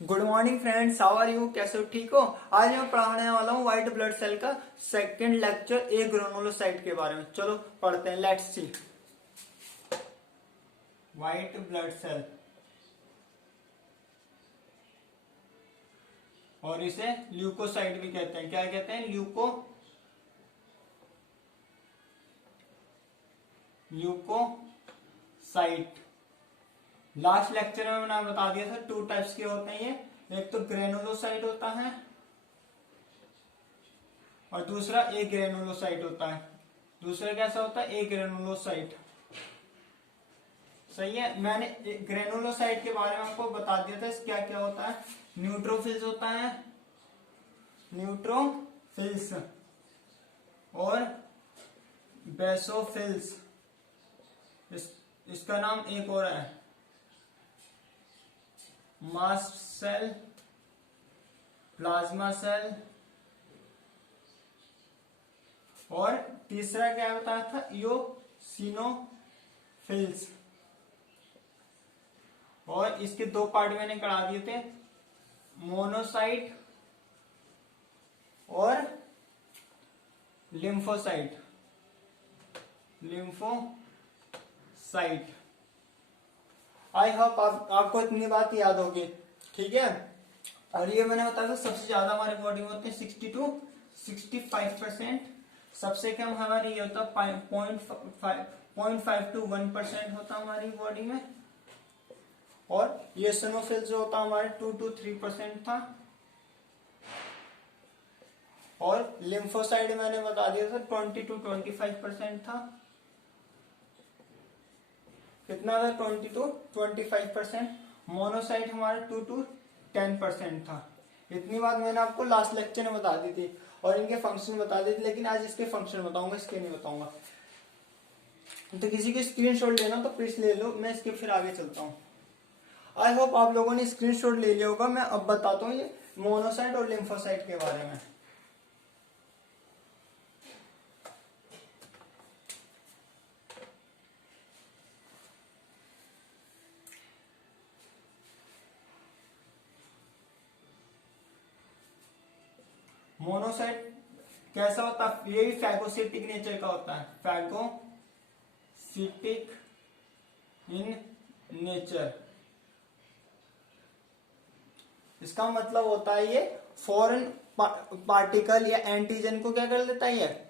Good morning friends, how are you? कैसे हो? ठीक हो? आज मैं पढ़ाने वाला हूँ व्हाइट ब्लड सेल का सेकंड लेक्चर ए ग्रेनुलोसाइट के बारे में। चलो पढ़ते हैं। Let's see. White blood cell, और इसे ल्यूकोसाइट भी कहते हैं। क्या कहते हैं? ल्यूकोसाइट। लास्ट लेक्चर में मैंने बता दिया था टू टाइप्स के होते हैं ये। एक तो ग्रेनुलोसाइट होता है और दूसरा ए ग्रेनुलोसाइट होता है। दूसरा कैसा होता है? ए ग्रेनुलोसाइट। सही है। मैंने ग्रेनुलोसाइट के बारे में आपको बता दिया था क्या क्या होता है। न्यूट्रोफिल्स होता है, न्यूट्रोफिल्स और बेसोफिल्स। इसका नाम एक और है, मास्ट सेल, प्लाज्मा सेल, और तीसरा क्या बताया था? इयोसिनोफिल्स। और इसके दो पार्ट मैंने करा दिए थे, मोनोसाइट और लिम्फोसाइट। आई होप आपको इतनी बात याद होगी। ठीक है। और ये मैंने बताया था सबसे ज्यादा हमारी बॉडी में होते हैं 60 to 65%। सबसे कम हमारी ये होता है 0.5 to 1% होता हमारी बॉडी में। और ये सिनोफिल जो होता हमारे 2 to 3% था। और लिम्फोसाइड मैंने बता दिया था 20 to 25% था। कितना था? 20 to 25%। मोनोसाइट हमारा 2 to 10% था। इतनी बात मैंने आपको लास्ट लेक्चर में बता दी थी और इनके फंक्शन बता दिए थे, लेकिन आज इसके फंक्शन बताऊंगा, इसके नहीं बताऊंगा। तो किसी की स्क्रीनशॉट लेना तो प्लीज ले लो, मैं इसके फिर आगे चलता हूँ। आई होप आप लोगों ने स्क्रीनशॉट ले लिया होगा। मैं अब बताता हूँ ये मोनोसाइट और लिम्फोसाइट के बारे में। मोनोसाइट कैसा होता है? ये भी फैगोसिटिक नेचर का होता है, फैगोसिटिक इन नेचर। इसका मतलब होता है ये फॉरेन पार्टिकल या एंटीजन को क्या कर देता है? ये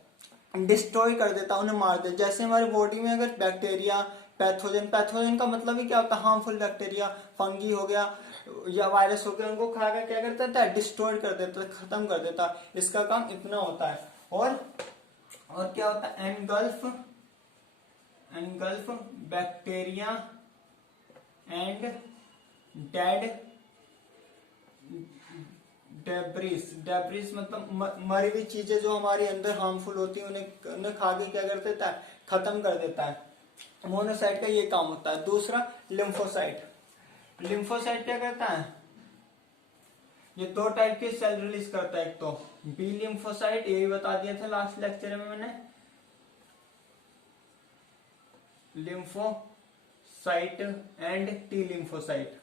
डिस्ट्रॉय कर देता है, उन्हें मार देता। जैसे हमारी बॉडी में अगर बैक्टीरिया, पैथोजन का मतलब ही क्या होता है? हार्मफुल बैक्टीरिया, फंगी हो गया या वायरस हो गया, उनको खाकर क्या कर देता है? डिस्ट्रॉय कर देता है, खत्म कर देता है। इसका काम इतना होता है। और क्या होता है? Engulf bacteria and dead debris मतलब मरी हुई चीजें जो हमारे अंदर हार्मफुल होती है, उन्हें खा के क्या कर देता है? खत्म कर देता है। मोनोसाइट का ये काम होता है। दूसरा लिम्फोसाइट क्या करता है? ये दो टाइप के सेल रिलीज करता है। एक तो बी लिम्फोसाइट, ये भी बता दिया था लास्ट लेक्चर में मैंने। Lymphocyte and T lymphocyte.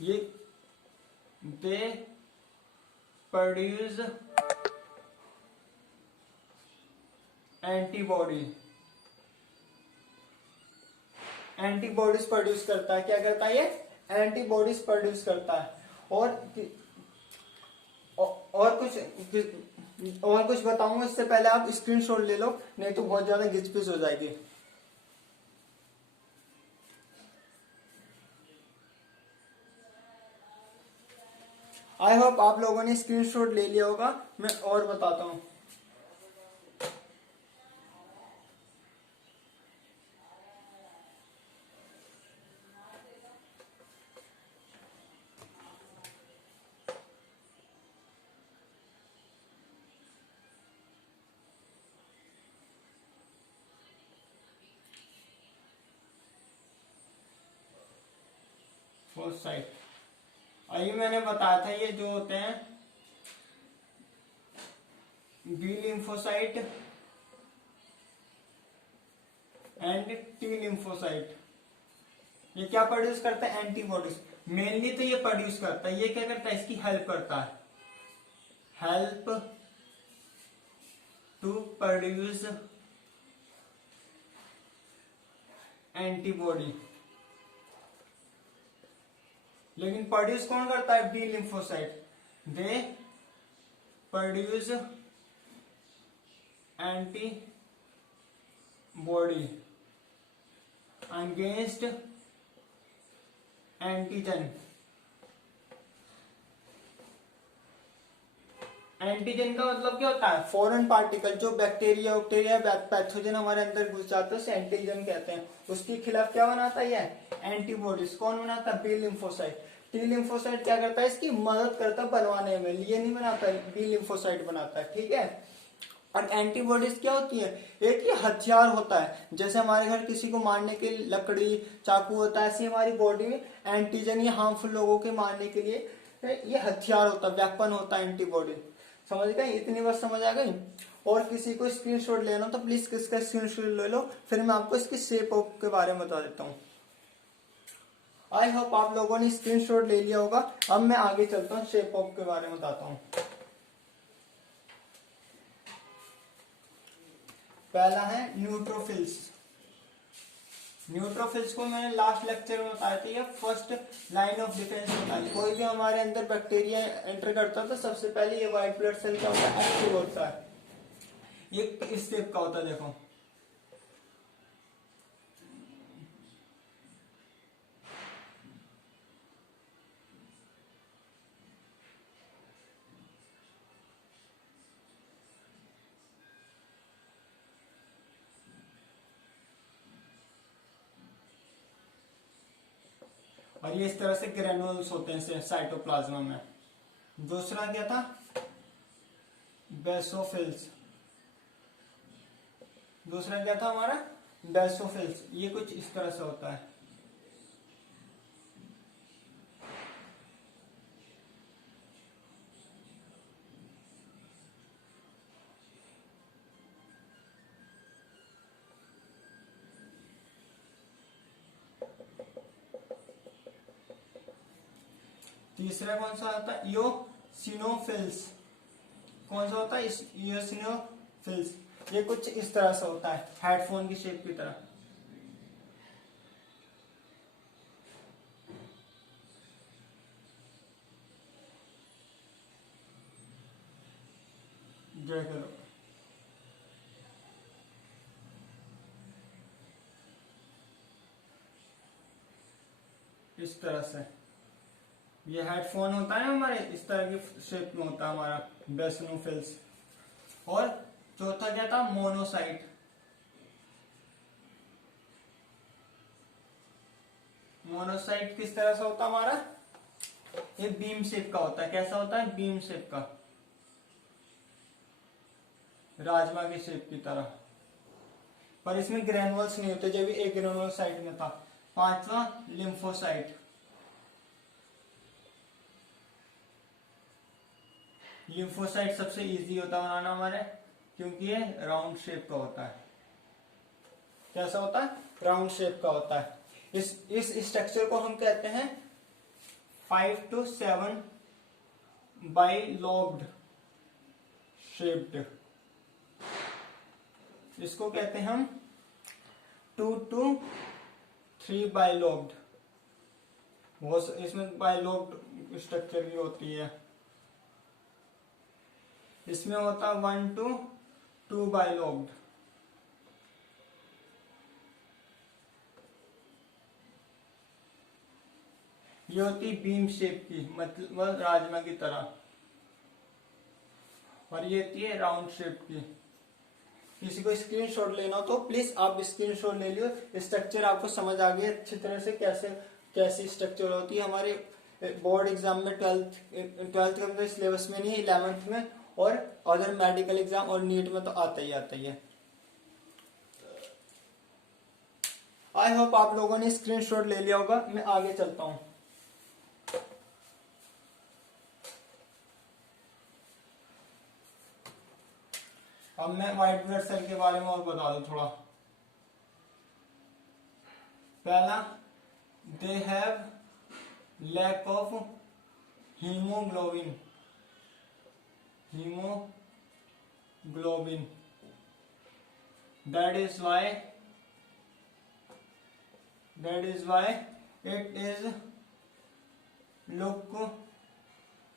ये दे प्रोड्यूस एंटीबॉडीज प्रोड्यूस करता है। क्या करता है ये? एंटीबॉडीज प्रोड्यूस करता है। और कुछ बताऊंगा, इससे पहले आप स्क्रीनशॉट ले लो, नहीं तो बहुत ज्यादा घिचपिच हो जाएगी। आई होप आप लोगों ने स्क्रीनशॉट ले लिया होगा। मैं और बताता हूं। साइट आइए, मैंने बताया था ये जो होते हैं B lymphocyte and T lymphocyte. ये क्या प्रोड्यूस करता है? एंटीबॉडीज। मेनली तो ये प्रोड्यूस करता है, ये क्या करता है? इसकी हेल्प करता है, हेल्प टू प्रोड्यूस एंटीबॉडी। लेकिन प्रोड्यूस कौन करता है? B lymphocyte. They produce antibody against antigen. Antigen का मतलब क्या होता है? फॉरेन पार्टिकल, जो बैक्टीरिया पैथोजन हमारे अंदर घुस जाते हैं उसे एंटीजन कहते हैं। उसके खिलाफ क्या बनाता है? एंटीबॉडीज। कौन बनाता है? B lymphocyte. टी लिम्फोसाइट क्या करता है? इसकी मदद करता है बनवाने में, ये नहीं बनाता, बी लिम्फोसाइट बनाता है। ठीक है। और एंटीबॉडीज क्या होती है? एक ये हथियार होता है, जैसे हमारे घर किसी को मारने के लिए लकड़ी चाकू होता है, ऐसे हमारी बॉडी में एंटीजन या हार्मफुल लोगों के मारने के लिए ये हथियार होता है, वेपन होता है एंटीबॉडी। समझ गए? इतनी बात समझ आ गई। और किसी को स्क्रीनशॉट लेना तो प्लीज किसका स्क्रीनशॉट ले लो, फिर मैं आपको इसकी शेप के बारे में बता देता हूँ। आई होप आप लोगों ने स्क्रीनशॉट ले लिया होगा। अब मैं आगे चलता हूँ, शेप ऑफ के बारे में बताता हूँ। पहला है न्यूट्रोफिल्स। न्यूट्रोफिल्स को मैंने लास्ट लेक्चर में बताया था, ये फर्स्ट लाइन ऑफ डिफेंस होता है। कोई भी हमारे अंदर बैक्टीरिया एंटर करता है तो सबसे पहले ये व्हाइट ब्लड सेल का होता है, एक्टिव होता है। ये इस टाइप का होता है, देखो। और ये इस तरह से ग्रेनुल्स होते हैं साइटोप्लाज्मा में। दूसरा क्या था? बेसोफिल्स। दूसरा क्या था हमारा? बेसोफिल्स। ये कुछ इस तरह से होता है। तीसरा कौन सा होता है? इयोसिनोफिल्स। कौन सा होता है? इयोसिनोफिल्स। ये कुछ इस तरह से होता है, हेडफोन की शेप की तरह। जय करो। इस तरह से ये हेडफोन होता है हमारे, इस तरह की शेप में होता है हमारा बेसोफिल्स। और चौथा क्या था? मोनोसाइट। मोनोसाइट किस तरह से होता है हमारा? ये बीम शेप का होता है। कैसा होता है? बीम शेप का, राजमा की शेप की तरह। पर इसमें ग्रेनुअल्स नहीं होते, जब एक ग्रेनुलोसाइट में था। पांचवा लिम्फोसाइट। लिम्फोसाइट सबसे इजी होता है बनाना हमारे, क्योंकि ये राउंड शेप का होता है। कैसा होता है? राउंड शेप का होता है। इस स्ट्रक्चर को हम कहते हैं 5 to 7 बाइलोब्ड शेप्ड। इसको कहते हैं हम 2 to 3 बाइलोब्ड। वो इसमें बाइलोब्ड स्ट्रक्चर भी होती है। इसमें होता 1 to 2 बाइलोब्ड। ये होती बीम शेप की, मतलब राजमा की तरह। और ये होती है राउंड शेप की। किसी को स्क्रीनशॉट लेना हो तो प्लीज आप स्क्रीनशॉट ले लियो। स्ट्रक्चर आपको समझ आ गया अच्छी तरह से, कैसे कैसी स्ट्रक्चर होती है। हमारे बोर्ड एग्जाम में 12th का सिलेबस में नहीं है, 11th में और अदर मेडिकल एग्जाम और नीट में तो आता ही आता ही है। आई होप आप लोगों ने स्क्रीनशॉट ले लिया होगा। मैं आगे चलता हूं। अब मैं व्हाइट ब्लड सेल के बारे में और बता दूं थोड़ा। पहला they have lack of hemoglobin. That is why it is look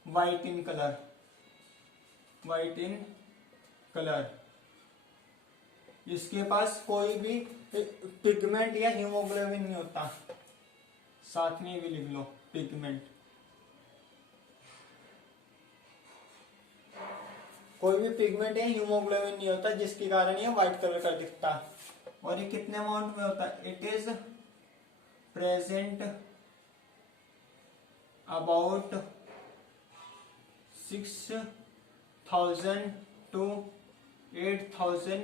white in color. इसके पास कोई भी पिगमेंट या हीमोग्लोबिन नहीं होता। साथ में भी लिख लो पिगमेंट। कोई भी पिगमेंट या हीमोग्लोबिन नहीं होता जिसके कारण ये व्हाइट कलर का दिखता है। और ये कितने अमाउंट में होता है? It is present about 6,000 to 8,000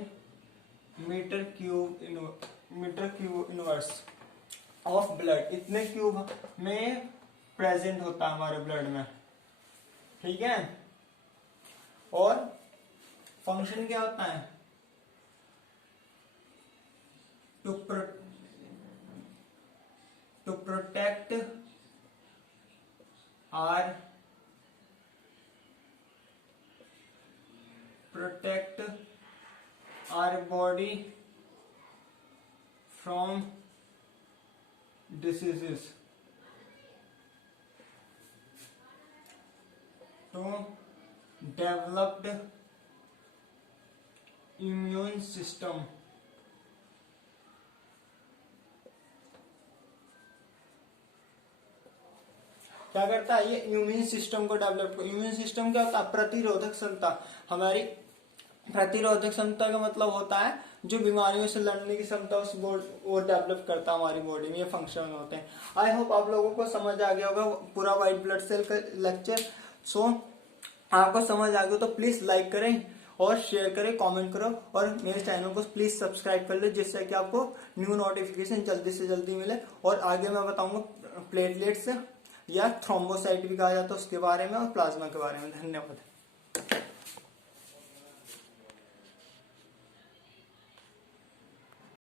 metre cube inverse of blood. इतने क्यूब में प्रेजेंट होता है हमारे ब्लड में, ठीक है। और फंक्शन क्या होता है? To protect our body from diseases, to developed immune system, क्या करता है ये? इम्यून सिस्टम को डेवलप। इम्यून सिस्टम क्या होता है? प्रतिरोधक क्षमता। हमारी प्रतिरोधक क्षमता का मतलब होता है जो बीमारियों से लड़ने की क्षमता वो डेवलप करता है हमारी बॉडी में। ये फंक्शन होते हैं। आई होप आप लोगों को समझ आ गया होगा पूरा व्हाइट ब्लड सेल का लेक्चर। सो आपको समझ आ गया तो प्लीज लाइक करें और शेयर करें, कमेंट करो और मेरे चैनल को प्लीज सब्सक्राइब कर ले जिससे कि आपको न्यू नोटिफिकेशन जल्दी से जल्दी मिले। और आगे मैं बताऊंगा प्लेटलेट्स या थ्रोम्बोसाइट भी कहा जाता है उसके बारे में और प्लाज्मा के बारे में। धन्यवाद।